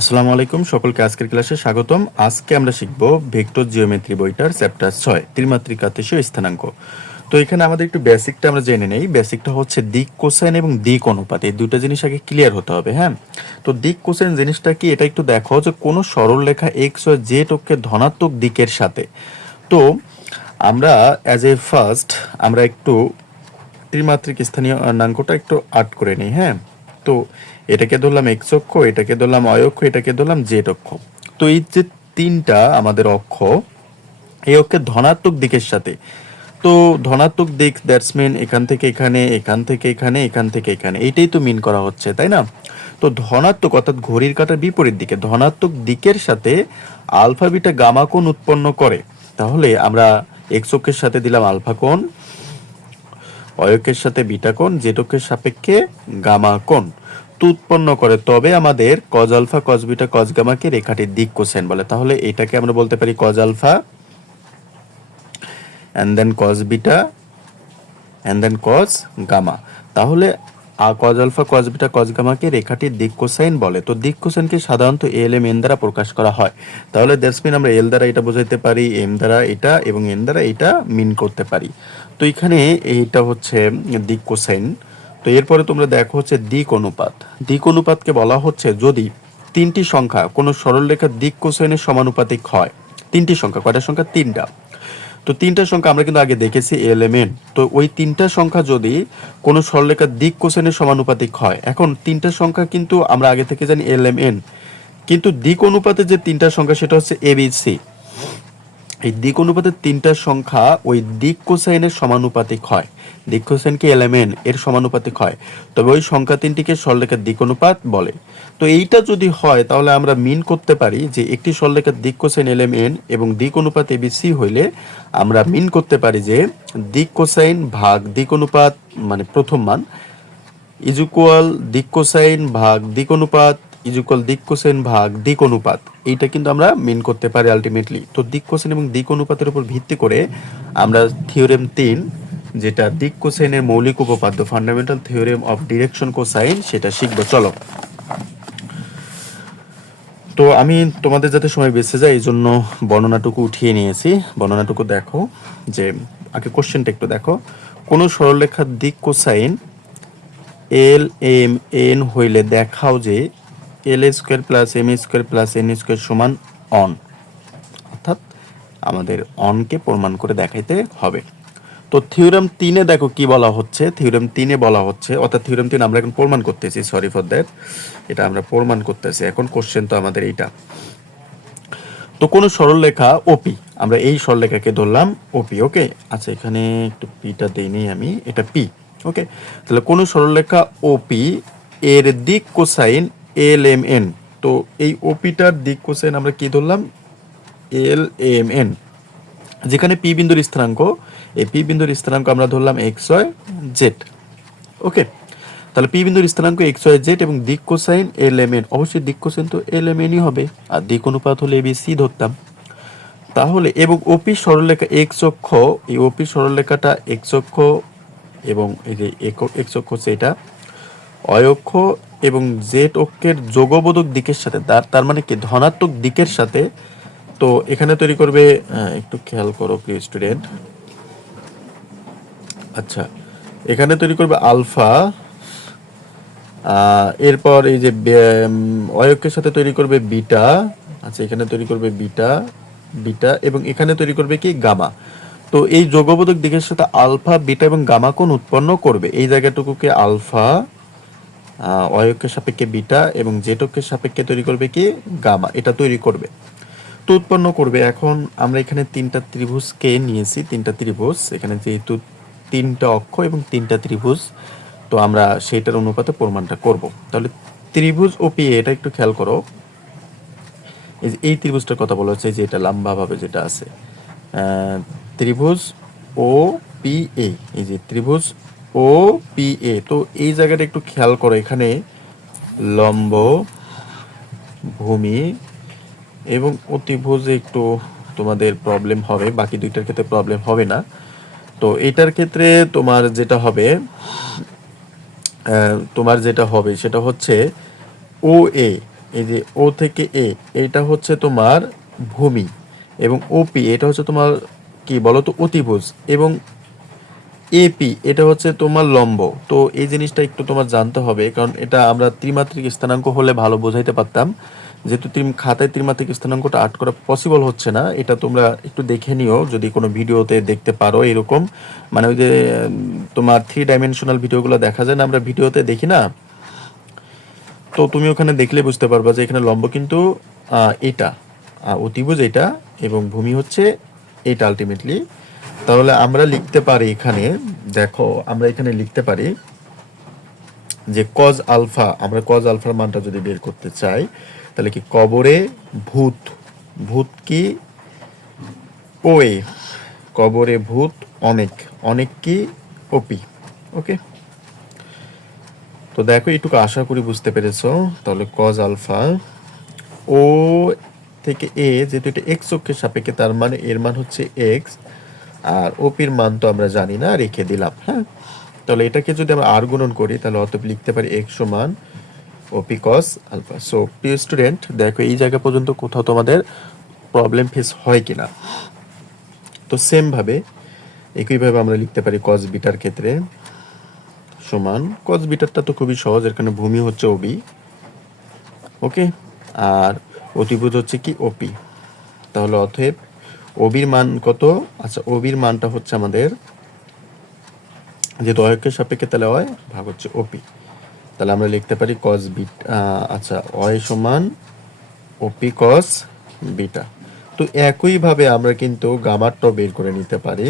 আসসালামু আলাইকুম, সকলকে আজকের ক্লাসে স্বাগতম। আজকে আমরা শিখব ভেক্টর জিওমেট্রি বইটার চ্যাপ্টার 6 ত্রিমাত্রিক কার্তেশীয় স্থানাঙ্ক। তো এখানে আমাদের একটু বেসিকটা আমরা জেনে নেই। বেসিকটা হচ্ছে দিক কোসাইন এবং দিক অনুপাত, এই দুটো জিনিস আগে ক্লিয়ার হতে হবে। হ্যাঁ, তো দিক কোসাইন জিনিসটা কি, এটা একটু দেখো যে কোনো সরল রেখা এক্স ও জেড অক্ষে ধনাত্মক দিকের সাথে। তো আমরা অ্যাজ এ ফার্স্ট আমরা একটু ত্রিমাত্রিক স্থানীয় নাঙ্কটা একটু আর্ট করে নিই। হ্যাঁ, তো এটাকে ধরলাম এক্স অক্ষ, এটাকে ধরলাম অয় অক্ষ, এটাকে ধরলাম জেড অক্ষ। তো এই যে তিনটা আমাদের অক্ষ, এই অক্ষের ধনাত্মক দিকের সাথে। তো ধনাত্মক দিক দ্যাটস মিন এখান থেকে এখানে, এখান থেকে এখানে, এখান থেকে এখানে, এইটাই তো মিন করা হচ্ছে, তাই না? তো ধনাত্মক অর্থাৎ ঘড়ির কাঁটার বিপরীত দিকে ধনাত্মক দিকের সাথে আলফা বিটা গামা কোণ উৎপন্ন করে। তাহলে আমরা এক্স অক্ষের সাথে দিলাম আলফা কোণ, অয়কের সাথে বিটা কোণ, জেড অক্ষের সাপেক্ষে গামা কোণ তো উৎপন্ন করে। তবে আমাদের cos alpha cos beta cos গামাকে রেখাটির দিক কোসাইন বলে। তাহলে এটাকে আমরা বলতে পারি cos alpha and then cos beta and then cos gamma. তাহলে cos alpha cos beta cos গামাকে রেখাটির দিক কোসাইন বলে। তো দিক কোসাইনকে সাধারণত এল এম এন দ্বারা প্রকাশ করা হয়। তাহলে দ্যাটস মিন আমরা এল দ্বারা এটা বোঝাইতে পারি, এম দ্বারা এটা এবং এন দ্বারা এটা মিন করতে পারি। তো এখানে এইটা হচ্ছে দিক কোসাইন। তো এরপরে তোমরা দেখো হচ্ছে দিক অনুপাত। দিক অনুপাতকে বলা হচ্ছে যদি তিনটি সংখ্যা কোনো সরলরেখার দিক কোসাইনের সমানুপাতিক হয়। তিনটি সংখ্যা, কয়টা সংখ্যা? তিনটা। তো তিনটা সংখ্যা আমরা কিন্তু আগে দেখেছি এল এম এন। তো ওই তিনটা সংখ্যা যদি কোনো সরলরেখার দিক কোসাইনের সমানুপাতিক হয়, এখন তিনটা সংখ্যা কিন্তু আমরা আগে থেকে জানি এল এম এন, কিন্তু দিক অনুপাতে যে তিনটা সংখ্যা সেটা হচ্ছে এ বি সি। এই দিক অনুপাতের তিনটা সংখ্যা ওই দিক কোসাইনের সমানুপাতিক হয়। দিক কোসাইনকে এলএমএন এর সমানুপাতিক হয়, তবে ওই সংখ্যা তিনটিকে সরলরেখার দিক অনুপাত বলে। তো এইটা যদি হয় তাহলে আমরা মিন করতে পারি যে একটি সরলরেখার দিক কোসাইন এলএমএন এবং দিক অনুপাত এবিসি হইলে আমরা মিন করতে পারি যে দিক কোসাইন ভাগ দিক অনুপাত মানে প্রথম মান ইজ ইকুয়াল দিক কোসাইন ভাগ দিক অনুপাত ইজ ইকুয়াল দিক কোসাইন ভাগ দিক অনুপাত। এইটা কিন্তু আমরা মিন করতে পারি আলটিমেটলি। তো দিক কোসাইন এবং দিক অনুপাতের উপর ভিত্তি করে আমরা থিওরেম 3, যেটা দিক কোসাইনের মৌলিক উপপাদ্য fundamental theorem of direction cosine, সেটা শিখবো। চলো, তো আমি তোমাদের যাতে সময় বেঁচে যায় এই জন্য বর্ণনাটুকু উঠিয়ে নিয়েছি। বর্ণনাটুকু দেখো, যে আগে কোশ্চেনটা একটু দেখো। কোনো সরলরেখার দিক কোসাইন এল এম এন হইলে দেখাও যে এল square plus M square plus N square সমান অন, অর্থাৎ আমাদের অনকে প্রমাণ করে দেখাইতে হবে। তো থিওরেম 3-এ দেখো কি বলা হচ্ছে। থিওরেম 3-এ বলা হচ্ছে, অর্থাৎ থিওরেম 3 আমরা এখন প্রমাণ করতেছি, সরি ফর দ্যাট, এটা আমরা প্রমাণ করতেছি। এখন কোশ্চেন তো আমাদের এইটা। তো কোনো সরলরেখা ওপি, আমরা এই সরলরেখাকে ধরলাম ওপি। ওকে, আচ্ছা এখানে একটু পিটা দেইনি আমি, এটা পি। ওকে, তাহলে কোনো সরলরেখা ওপি এর দিক কোসাইন এল এম এন। তো এই ওপিটার দিক কোসাইন আমরা কি ধরলাম? L M N. যেখানে পি বিন্দুর স্থানাঙ্ক, এই পি বিন্দুর স্থানাঙ্ক আমরা ধরলাম এক্স ওয়াই জেড। ওকে, তাহলে পি বিন্দুর স্থানাঙ্ক এক্স ওয়াই জেড এবং দিক কোসাইন এল এম এন। অবশ্যই দিক কোসাইন তো এল এম এনই হবে, আর দিক অনুপাত হলে এবিসি ধরতাম। তাহলে এবং ওপি সরলরেখা এক্স অক্ষ, এই ওপি সরলরেখাটা এক্স অক্ষ এবং এই যে এক্স অক্ষ হচ্ছে এটা অয় অক্ষ এবং জেড অক্ষের যোগবোধক দিকের সাথে, তার মানে কি ধনাত্মক দিকের সাথে। তো এখানে তৈরি করবে, একটু খেয়াল করো প্লিজ স্টুডেন্ট। আচ্ছা, এখানে তৈরি করবে আলফা, এরপর এই যে অয়কের সাথে তৈরি করবে বিটা। আচ্ছা, এখানে তৈরি করবে বিটা বিটা এবং এখানে তৈরি করবে কি গামা। তো এই যোগবোধক দিকের সাথে আলফা বিটা এবং গামা কোণ উৎপন্ন করবে। এই জায়গাটুকুকে আলফা, অয়কের সাপেক্ষে বিটা এবং জেটকের সাপেক্ষে তৈরি করবে কি গামা, এটা তৈরি করবে। তো উৎপন্ন করবে। এখন আমরা এখানে তিনটা ত্রিভুজকে নিয়েছি, তিনটা ত্রিভুজ এখানে যেহেতু তিনটা অক্ষ এবং তিনটা ত্রিভুজ, তো আমরা সেইটার অনুপাতে প্রমাণটা করব। তাহলে ত্রিভুজ ওপি, এটা একটু খেয়াল করো। এই যে এই ত্রিভুজটার কথা বলা হচ্ছে, যে এটা লম্বাভাবে যেটা আছে ত্রিভুজ ও পি এ, এই যে ত্রিভুজ ও পি এ। তো এই জায়গাটা একটু খেয়াল করো, এখানে লম্ব ভূমি এবং অতিভুজে একটু তোমাদের প্রবলেম হবে, বাকি দুইটার ক্ষেত্রে প্রবলেম হবে না। তো এটার ক্ষেত্রে তোমার যেটা হবে সেটা হচ্ছে ও এ। এই যে ও থেকে এ, এটা হচ্ছে তোমার ভূমি, এবং ওপি এটা হচ্ছে তোমার কি বলো তো অতিভুজ, এবং এপি এটা হচ্ছে তোমার লম্ব। তো এই জিনিসটা একটু তোমার জানতে হবে, কারণ এটা আমরা ত্রিমাত্রিক স্থানাঙ্ক হলে ভালো বোঝাইতে পারতাম। যেহেতু খাতায় ত্রিমাত্রিক স্থানাঙ্কটা আর্ট করা পসিবল হচ্ছে না, এটা তোমরা একটু দেখে নিও যদি কোনো ভিডিওতে দেখতে পারো এরকম, মানে ওই যে তোমার 3 ডাইমেনশনাল ভিডিওগুলো দেখা যায় না, আমরা ভিডিওতে দেখি না, তো তুমি ওখানে দেখলে বুঝতে পারবা যে এখানে লম্ব কিন্তু এটা অতিভুজ এটা, এবং ভূমি হচ্ছে এটা আলটিমেটলি। তাহলে আমরা লিখতে পারি এখানে, দেখো আমরা এখানে লিখতে পারি যে কজ আলফা, আমরা কজ আলফার মানটা যদি বের করতে চাই তাহলে কি কবরে ভূত, ভূত কি ওয়ে, কবরে ভূত অনেক, অনেক কি ওপি। ওকে, তো দেখো এইটুকু আশা করি বুঝতে পেরেছো। তাহলে কজ আলফা ও থেকে এ, যেহেতু এটা এক্স অক্ষের সাপেক্ষে তার মানে এর মান হচ্ছে এক্স, আর ওপির মান তো আমরা জানি না, রেখে দিলাম। হ্যাঁ, তাহলে এটাকে যদি আমরা আর গুণন করি তাহলে অতএব লিখতে পারি এক্স সমান ওপি কস আলফা। সো প্রিয় স্টুডেন্ট, দেখো এই জায়গা পর্যন্ত কোথাও তোমাদের প্রবলেম ফেস হয় কিনা। তো সেম ভাবে একইভাবে আমরা লিখতে পারি কস বিটার ক্ষেত্রে সমান, কস বিটারটা তো খুবই সহজ, এখানে ভূমি হচ্ছে ওবি, ওকে, আর অতিভুজ হচ্ছে কি ওপি। তাহলে অতএব ওবির মান কত? আচ্ছা, ওবির মানটা হচ্ছে আমাদের যেহেতু অয়কের সাপেক্ষে তাহলে অয় ভাগ হচ্ছে ওপি, তাহলে আমরা লিখতে পারি কস বিটা, আচ্ছা অয় সমান ওপি কস বিটা। তো একইভাবে আমরা কিন্তু গামারটাও বের করে নিতে পারি।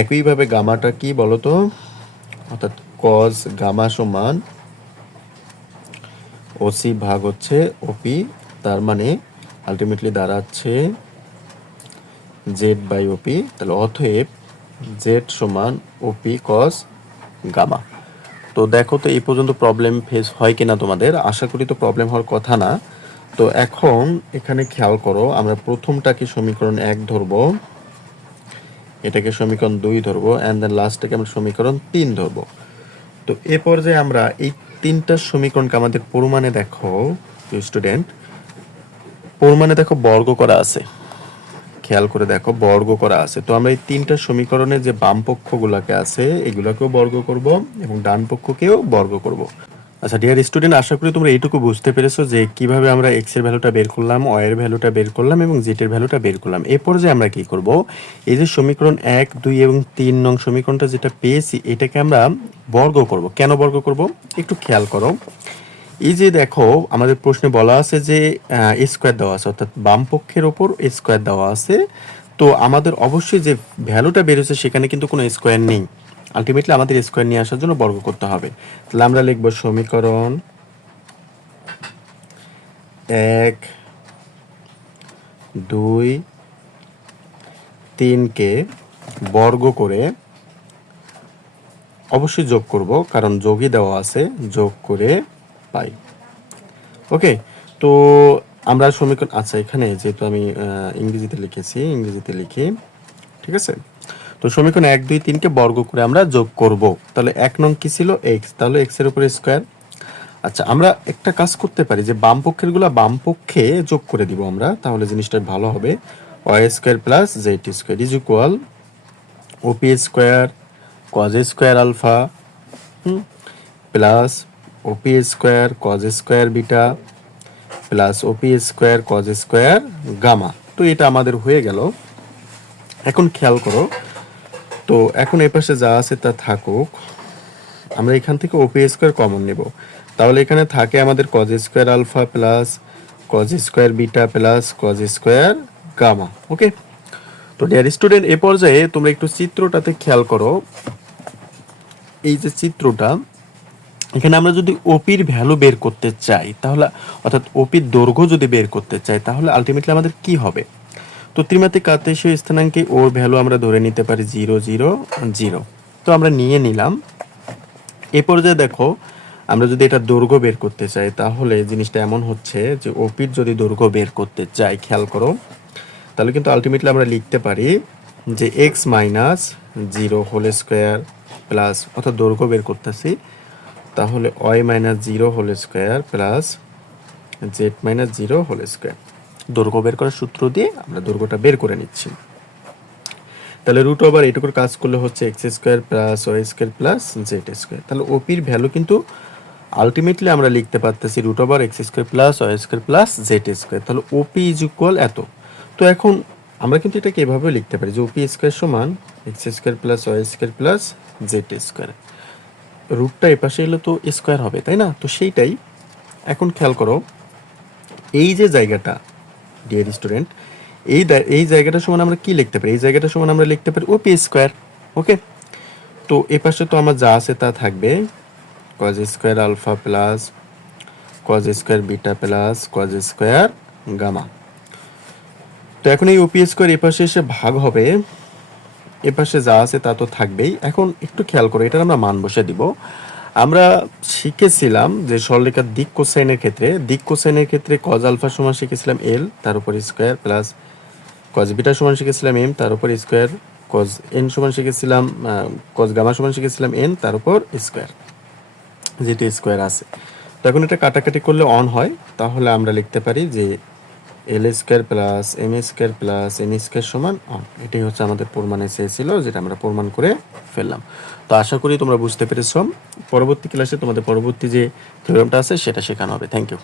একইভাবে গামাটা কি বলতো, অর্থাৎ কস গামা সমান ওসি ভাগ হচ্ছে ওপি, তার মানে আলটিমেটলি দাঁড়াচ্ছে জেড বাই ওপি। তাহলে অতএব জেড সমান ওপি কস গামা। তো দেখো তো এই পর্যন্ত প্রবলেম ফেস হয় কিনা তোমাদের, আশা করি তো প্রবলেম হওয়ার কথা না। তো এখন এখানে খেয়াল করো, আমরা প্রথমটাকে সমীকরণ 1 ধরবো, এটাকে সমীকরণ 2 ধরবো, অ্যান্ড দেন লাস্টটাকে আমরা সমীকরণ 3 ধরবো। তো এ পর্যায়ে আমরা এই তিনটা সমীকরণকে আমাদের পরিমাণে দেখো স্টুডেন্ট, পরিমাণে দেখো বর্গ করা আছে, খেয়াল করে দেখো বর্গ করা আছে। তো আমরা এই তিনটা সমীকরণে যে বাম পক্ষগুলোকে আছে এগুলোকেও বর্গ করব এবং ডান পক্ষকেও বর্গ করব। আচ্ছা ডিয়ার স্টুডেন্ট, আশা করি তোমরা এইটুকু বুঝতে পেরেছো যে কিভাবে আমরা এক্স এর ভ্যালুটা বের করলাম, ওয়াই এর ভ্যালুটা বের করলাম এবং জেড এর ভ্যালুটা বের করলাম। এরপর যে আমরা কি করব, এই যে সমীকরণ 1, 2 এবং 3 নং সমীকরণটা যেটা পেয়েছি এটাকে আমরা বর্গ করব। কেন বর্গ করব একটু খেয়াল করো। এই যে দেখো আমাদের প্রশ্নে বলা আছে যে স্কোয়ার দেওয়া আছে, অর্থাৎ বাম পক্ষের ওপর স্কোয়ার দেওয়া আছে। তো আমাদের অবশ্যই যে ভ্যালুটা বেরোচ্ছে সেখানে কিন্তু কোনো স্কোয়ার নেই, আলটিমেটলি আমাদের স্কোয়ার নিয়ে আসার জন্য বর্গ করতে হবে। তাহলে আমরা লিখব সমীকরণ 1, 2, 3কে বর্গ করে অবশ্যই যোগ করব, কারণ যোগই দেওয়া আছে, যোগ করে পাই। ওকে, তো আমরা সমীকরণ, আচ্ছা এখানে যেহেতু আমি ইংরেজিতে লিখেছি, ইংরেজিতে লিখি, ঠিক আছে। তো সমীকরণ 1, 2, 3কে বর্গ করে আমরা যোগ করব। তাহলে 1 নং কি ছিল এক্স, তাহলে এক্স এর উপরে স্কোয়ার। আচ্ছা আমরা একটা কাজ করতে পারি যে বাম পক্ষের গুলা বাম পক্ষে যোগ করে দিব আমরা, তাহলে জিনিসটা ভালো হবে। Y square plus z square is equal OP square cos square alpha plus OP square cos square beta plus OP square cos square gamma. তো এটা আমাদের হয়ে গেল। এখন খেয়াল করো, তো এখন এ পাশে যা আছে তা থাকুক, আমরা এখান থেকে ওপি স্কোয়ার কমন নেব। তাহলে এখানে থাকে আমাদের cos square alpha plus cos square beta plus cos square gamma. Okay, তো ডিয়ার স্টুডেন্ট এ পর্যায়ে তোমরা একটু চিত্রটাতে খেয়াল করো। এই যে চিত্রটা, এখানে আমরা যদি ওপির ভ্যালু বের করতে চাই তাহলে, অর্থাৎ ওপির দৈর্ঘ্য যদি বের করতে চাই তাহলে আলটিমেটলি আমাদের কি হবে। তো ত্রিমাত্রিক কার্তেশীয় স্থানাঙ্কে ওর ভ্যালু আমরা ধরে নিতে পারি 0, 0, 0। তো আমরা নিয়ে নিলাম। এ পর্যায়ে দেখো আমরা যদি এটা দৈর্ঘ্য বের করতে চাই তাহলে জিনিসটা এমন হচ্ছে যে ওপির যদি দৈর্ঘ্য বের করতে চাই, খেয়াল করো, তাহলে কিন্তু আলটিমেটলি আমরা লিখতে পারি যে x minus 0 whole square plus, অর্থাৎ দৈর্ঘ্য বের করতেছি, তাহলে y minus 0 whole square plus z minus zero whole square. দৈর্ঘ্য বের করার সূত্র দিয়ে আমরা দৈর্ঘ্যটা বের করে নিচ্ছি। তাহলে রুট ওভার এইটুকুর কাজ করলে হচ্ছে x square plus y square plus z square. তাহলে ওপির ভ্যালু কিন্তু আলটিমেটলি আমরা লিখতে পারতেছি root over x square plus y square plus z square. তাহলে ওপি ইজ ইকুয়াল এত। তো এখন আমরা কিন্তু এটাকে এভাবেও লিখতে পারি যে ওপি স্কোয়ার সমান x square plus y square plus z square. রুটটা এপাশে এলে তো স্কোয়ার হবে, তাই না? তো সেইটাই এখন খেয়াল করো, এই যে জায়গাটা ডিয়ার স্টুডেন্ট, এই জায়গাটা সমান আমরা কি লিখতে পারি? এই জায়গাটা সমান আমরা লিখতে পারি ওপি স্কোয়ার। ওকে, তো এপাশে তো আমার যা আছে তা থাকবে cos square alpha plus cos square beta plus cos square gamma. তো এখন এই ওপি স্কোয়ার এপাশে এসে ভাগ হবে, এপাশে যা আছে তা তো থাকবেই। এখন একটু খেয়াল করো, এটার আমরা মান বসে দিব। আমরা শিখেছিলাম যে সরলরেখার দিক কোসাইনের ক্ষেত্রে কজ আলফা সমান শিখেছিলাম এল তার উপর স্কোয়ার প্লাস কজ বিটা সমান শিখেছিলাম এম তার উপর স্কোয়ার, কজ এন সমান শিখেছিলাম কজ গামা সমান শিখেছিলাম এন তার উপর স্কোয়ার, যেটি স্কোয়ার আছে। তো এখন এটা কাটাকাটি করলে অন হয়, তাহলে আমরা লিখতে পারি যে এল square plus M square plus N square সমান অন। এটাই হচ্ছে আমাদের প্রমাণ এসেছিল, যেটা আমরা প্রমাণ করে ফেললাম। তো আশা করি তোমরা বুঝতে পেরেছ। পরবর্তী ক্লাসে তোমাদের পরবর্তী যে থিওরেমটা আছে সেটা শেখানো হবে। Thank you.